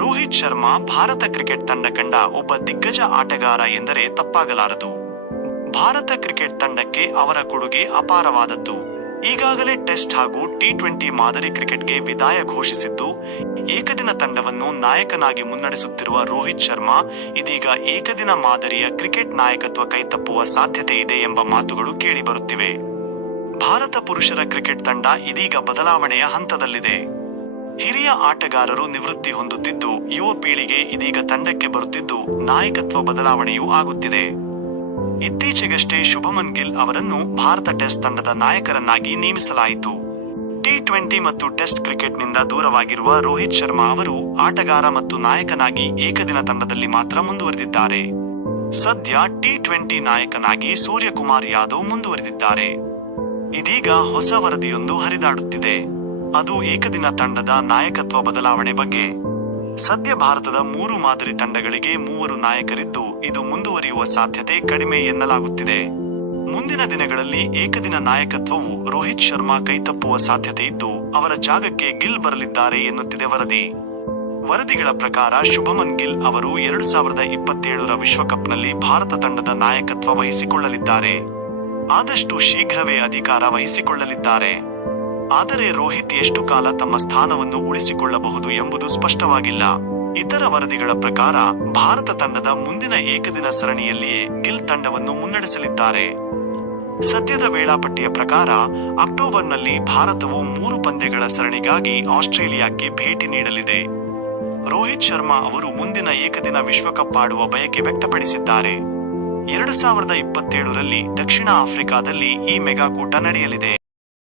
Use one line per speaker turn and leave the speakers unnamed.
Rohit Sharma Bharat cricket ತಂಡ ಕಂಡ ಒಬ್ಬ ದಿಗ್ಗಜ ಆಟಗಾರ ಎಂದರೆ ತಪ್ಪಾಗಲಾರದು. ಭಾರತ ಕ್ರಿಕೆಟ್ ತಂಡಕ್ಕೆ ಅವರ ಕೊಡುಗೆ ಅಪಾರವಾದದ್ದು. ಈಗಾಗಲೇ ಟೆಸ್ಟ್ ಹಾಗೂ ಟಿ ಟ್ವೆಂಟಿ ಮಾದರಿ ಕ್ರಿಕೆಟ್ಗೆ ವಿದಾಯ ಘೋಷಿಸಿದ್ದು, ಏಕದಿನ ತಂಡವನ್ನು ನಾಯಕನಾಗಿ ಮುನ್ನಡೆಸುತ್ತಿರುವ ರೋಹಿತ್ ಶರ್ಮಾ ಇದೀಗ ಏಕದಿನ ಮಾದರಿಯ ಕ್ರಿಕೆಟ್ ನಾಯಕತ್ವ ಕೈತಪ್ಪುವ ಸಾಧ್ಯತೆ ಇದೆ ಎಂಬ ಮಾತುಗಳು ಕೇಳಿಬರುತ್ತಿವೆ ಭಾರತ ಪುರುಷರ ಕ್ರಿಕೆಟ್ ತಂಡ ಇದೀಗ ಬದಲಾವಣೆಯ ಹಂತದಲ್ಲಿದೆ. ಹಿರಿಯ ಆಟಗಾರರು ನಿವೃತ್ತಿ ಹೊಂದುತ್ತಿದ್ದು, ಯುವ ಪೀಳಿಗೆ ಇದೀಗ ತಂಡಕ್ಕೆ ಬರುತ್ತಿದ್ದು ನಾಯಕತ್ವ ಬದಲಾವಣೆಯೂ ಆಗುತ್ತಿದೆ. ಇತ್ತೀಚೆಗಷ್ಟೇ ಶುಭಮನ್ ಗಿಲ್ ಅವರನ್ನು ಭಾರತ ಟೆಸ್ಟ್ ತಂಡದ ನಾಯಕರನ್ನಾಗಿ ನೇಮಿಸಲಾಯಿತು. ಟಿ ಟ್ವೆಂಟಿ ಮತ್ತು ಟೆಸ್ಟ್ ಕ್ರಿಕೆಟ್ನಿಂದ ದೂರವಾಗಿರುವ ರೋಹಿತ್ ಶರ್ಮಾ ಅವರು ಆಟಗಾರ ಮತ್ತು ನಾಯಕನಾಗಿ ಏಕದಿನ ತಂಡದಲ್ಲಿ ಮಾತ್ರ ಮುಂದುವರೆದಿದ್ದಾರೆ. ಸದ್ಯ ಟಿ ಟ್ವೆಂಟಿ ನಾಯಕನಾಗಿ ಸೂರ್ಯಕುಮಾರ್ ಯಾದವ್ ಮುಂದುವರೆದಿದ್ದಾರೆ. ಇದೀಗ ಹೊಸ ವರದಿಯೊಂದು ಹರಿದಾಡುತ್ತಿದೆ. ಅದು ಏಕದಿನ ತಂಡದ ನಾಯಕತ್ವ ಬದಲಾವಣೆ ಬಗ್ಗೆ. ಸದ್ಯ ಭಾರತದ ಮೂರು ಮಾದರಿ ತಂಡಗಳಿಗೆ ಮೂವರು ನಾಯಕರಿದ್ದು, ಇದು ಮುಂದುವರಿಯುವ ಸಾಧ್ಯತೆ ಕಡಿಮೆ ಎನ್ನಲಾಗುತ್ತಿದೆ. ಮುಂದಿನ ದಿನಗಳಲ್ಲಿ ಏಕದಿನ ನಾಯಕತ್ವವು ರೋಹಿತ್ ಶರ್ಮಾ ಕೈತಪ್ಪುವ ಸಾಧ್ಯತೆ ಇದ್ದು, ಅವರ ಜಾಗಕ್ಕೆ ಗಿಲ್ ಬರಲಿದ್ದಾರೆ ಎನ್ನುತ್ತಿದೆ ವರದಿ. ವರದಿಗಳ ಪ್ರಕಾರ ಶುಭಮನ್ ಗಿಲ್ ಅವರು ಎರಡು ಸಾವಿರದ ಇಪ್ಪತ್ತೇಳರ ವಿಶ್ವಕಪ್ನಲ್ಲಿ ಭಾರತ ತಂಡದ ನಾಯಕತ್ವ ವಹಿಸಿಕೊಳ್ಳಲಿದ್ದಾರೆ. ಆದಷ್ಟು ಶೀಘ್ರವೇ ಅಧಿಕಾರ ವಹಿಸಿಕೊಳ್ಳಲಿದ್ದಾರೆ. ಆದರೆ ರೋಹಿತ್ ಎಷ್ಟು ಕಾಲ ತಮ್ಮ ಸ್ಥಾನವನ್ನು ಉಳಿಸಿಕೊಳ್ಳಬಹುದು ಎಂಬುದು ಸ್ಪಷ್ಟವಾಗಿಲ್ಲ. ಇತರ ವರದಿಗಳ ಪ್ರಕಾರ, ಭಾರತ ತಂಡದ ಮುಂದಿನ ಏಕದಿನ ಸರಣಿಯಲ್ಲಿಯೇ ಗಿಲ್ ತಂಡವನ್ನು ಮುನ್ನಡೆಸಲಿದ್ದಾರೆ. ಸದ್ಯದ ವೇಳಾಪಟ್ಟಿಯ ಪ್ರಕಾರ, ಅಕ್ಟೋಬರ್ನಲ್ಲಿ ಭಾರತವು ಮೂರು ಪಂದ್ಯಗಳ ಸರಣಿಗಾಗಿ ಆಸ್ಟ್ರೇಲಿಯಾಕ್ಕೆ ಭೇಟಿ ನೀಡಲಿದೆ. ರೋಹಿತ್ ಶರ್ಮಾ ಅವರು ಮುಂದಿನ ಏಕದಿನ ವಿಶ್ವಕಪ್ ಆಡುವ ಬಯಕೆ ವ್ಯಕ್ತಪಡಿಸಿದ್ದಾರೆ. ಎರಡು ಸಾವಿರದ ಇಪ್ಪತ್ತೇಳರಲ್ಲಿ ದಕ್ಷಿಣ ಆಫ್ರಿಕಾದಲ್ಲಿ ಈ ಮೆಗಾಕೂಟ ನಡೆಯಲಿದೆ.